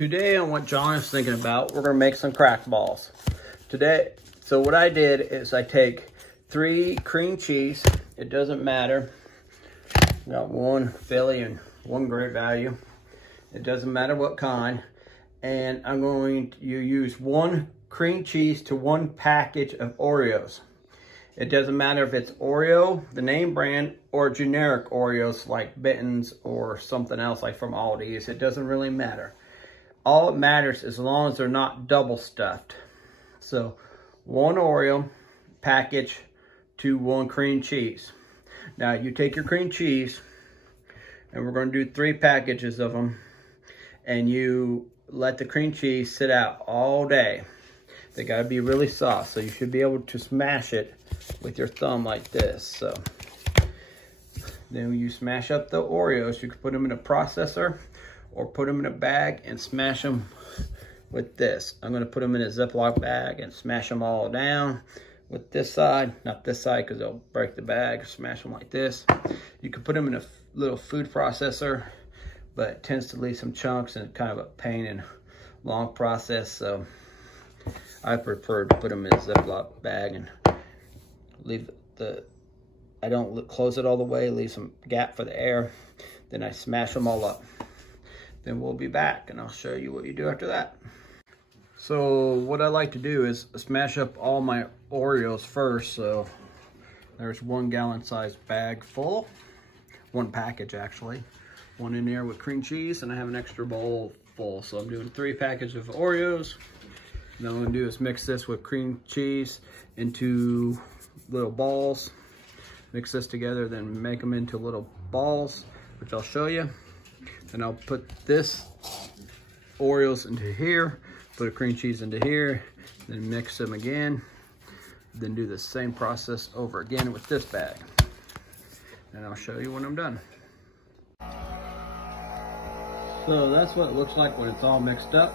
Today on what John is thinking about, we're gonna make some crack balls. Today, so what I did is I take 3 cream cheese, it doesn't matter. Got 1 Philly and 1 Great Value. It doesn't matter what kind. And I'm going to use 1 cream cheese to 1 package of Oreos. It doesn't matter if it's Oreo, the name brand, or generic Oreos like Benton's or something else like from Aldi's. It doesn't really matter. All it matters as long as they're not double stuffed. So 1 Oreo package to 1 cream cheese. Now you take your cream cheese and we're going to do 3 packages of them, and you let the cream cheese sit out all day. They got to be really soft, so you should be able to smash it with your thumb like this. So then when you smash up the Oreos, you can put them in a processor or put them in a bag and smash them with this. I'm going to put them in a Ziploc bag and smash them all down with this side. Not this side because they'll break the bag. Smash them like this. You can put them in a little food processor, but it tends to leave some chunks and kind of a pain and long process. So I prefer to put them in a Ziploc bag and leave I don't close it all the way, leave some gap for the air. Then I smash them all up. Then we'll be back and I'll show you what you do after that. So what I like to do is smash up all my Oreos first. So there's 1 gallon size bag full, 1 package actually, 1 in there with cream cheese, and I have an extra bowl full. So I'm doing 3 packages of Oreos. And then what I'm gonna do is mix this with cream cheese into little balls. Mix this together, then make them into little balls, which I'll show you. And I'll put this Oreos into here, put a cream cheese into here, then mix them again. Then do the same process over again with this bag. And I'll show you when I'm done. So that's what it looks like when it's all mixed up.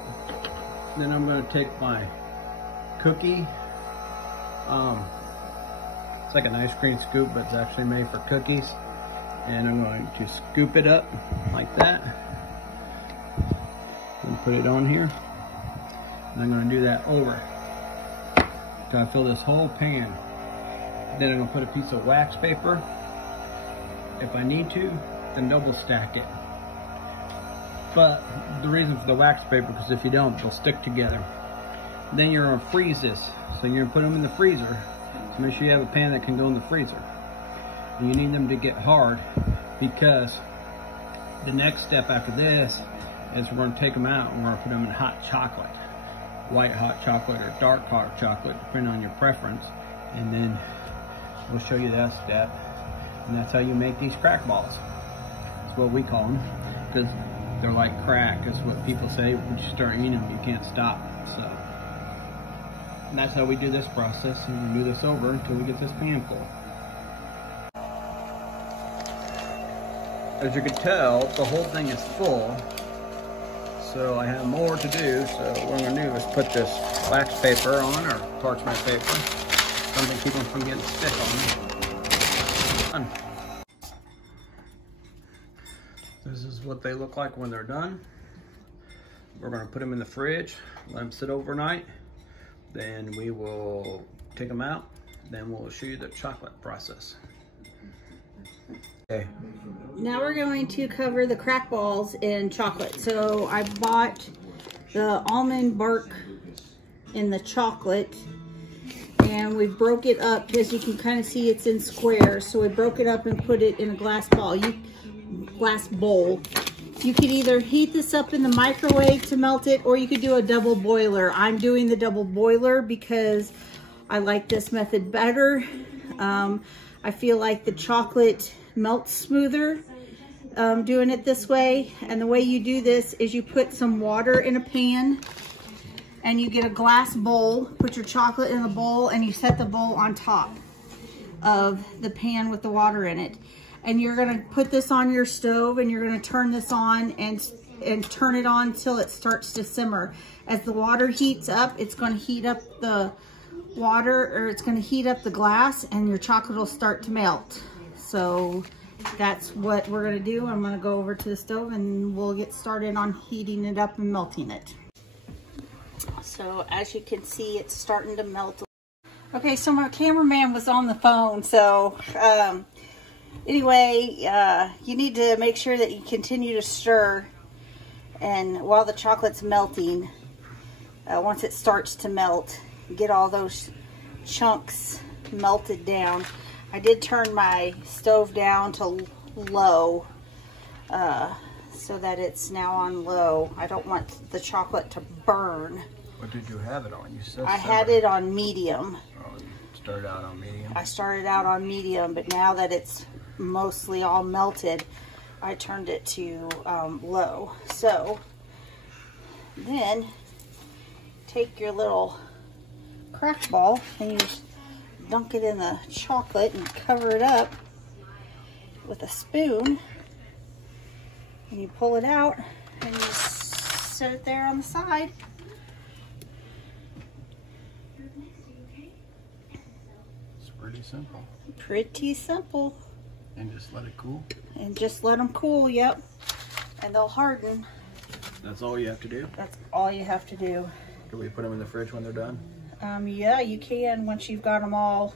Then I'm gonna take my cookie. It's like an ice cream scoop, but it's actually made for cookies. And I'm going to scoop it up like that and put it on here. And I'm going to do that over until I fill this whole pan. Then I'm going to put a piece of wax paper, if I need to, then double stack it. But the reason for the wax paper, because if you don't, they'll stick together. Then you're going to freeze this. So you're going to put them in the freezer. So make sure you have a pan that can go in the freezer. And you need them to get hard, because the next step after this is we're going to take them out and we're going to put them in hot chocolate. White hot chocolate or dark hot chocolate, depending on your preference. And then we'll show you that step. And that's how you make these crack balls. That's what we call them, because they're like crack, is what people say. When you start eating them, you can't stop. So, and that's how we do this process. And we do this over until we get this pan full. As you can tell, the whole thing is full. So I have more to do. So what I'm gonna do is put this wax paper on, or parchment paper, something to keep them from getting stick on. This is what they look like when they're done. We're gonna put them in the fridge, let them sit overnight. Then we will take them out. Then we'll show you the chocolate process. Okay. Now we're going to cover the crack balls in chocolate. So I bought the almond bark in the chocolate, and we broke it up because you can kind of see it's in squares. So we broke it up and put it in a glass bowl. You could either heat this up in the microwave to melt it, or you could do a double boiler. I'm doing the double boiler because I like this method better. I feel like the chocolate melts smoother doing it this way. And the way you do this is you put some water in a pan and you get a glass bowl, put your chocolate in the bowl, and you set the bowl on top of the pan with the water in it. And you're gonna put this on your stove, and you're gonna turn this on and turn it on till it starts to simmer. As the water heats up, it's gonna heat up the water, or it's gonna heat up the glass, and your chocolate will start to melt. So that's what we're gonna do. I'm gonna go over to the stove and we'll get started on heating it up and melting it. So as you can see, it's starting to melt. Okay, so my cameraman was on the phone, so anyway, you need to make sure that you continue to stir, and while the chocolate's melting, once it starts to melt, get all those chunks melted down. I did turn my stove down to low, so that it's now on low. I don't want the chocolate to burn. What did you have it on? You said I had it on medium. Oh, you started out on medium? I started out on medium, but now that it's mostly all melted, I turned it to low. So then take your little crack ball and you just dunk it in the chocolate and cover it up with a spoon, and you pull it out and you set it there on the side. It's pretty simple. Pretty simple. And just let it cool? And just let them cool, yep. And they'll harden. That's all you have to do? That's all you have to do. Can we put them in the fridge when they're done? Yeah, you can once you've got them all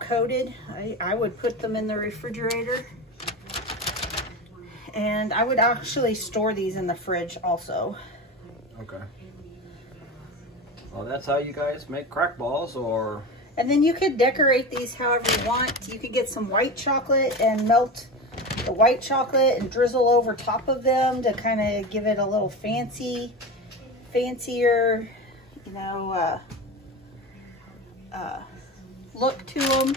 coated. I would put them in the refrigerator. And I would actually store these in the fridge also. Okay. Well, that's how you guys make crack balls, or... And then you could decorate these however you want. You could get some white chocolate and melt the white chocolate and drizzle over top of them to kind of give it a little fancier, you know, look to them.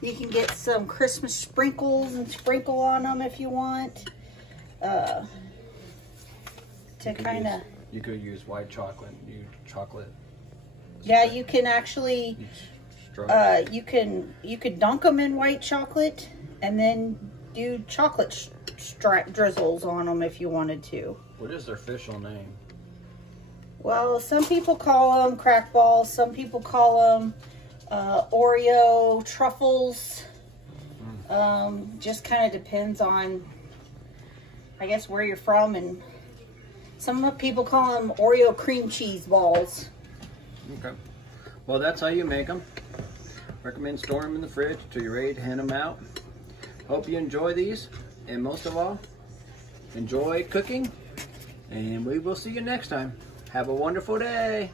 You can get some Christmas sprinkles and sprinkle on them if you want. To kind of... You could use white chocolate, chocolate. Yeah, you can actually... you could dunk them in white chocolate and then do chocolate drizzles on them if you wanted to. What is their official name? Well, some people call them crack balls. Some people call them Oreo truffles. Just kind of depends on, I guess, where you're from. And some people call them Oreo cream cheese balls. Okay. Well, that's how you make them. Recommend storing them in the fridge until you're ready to hand them out. Hope you enjoy these, and most of all, enjoy cooking, and we will see you next time. Have a wonderful day.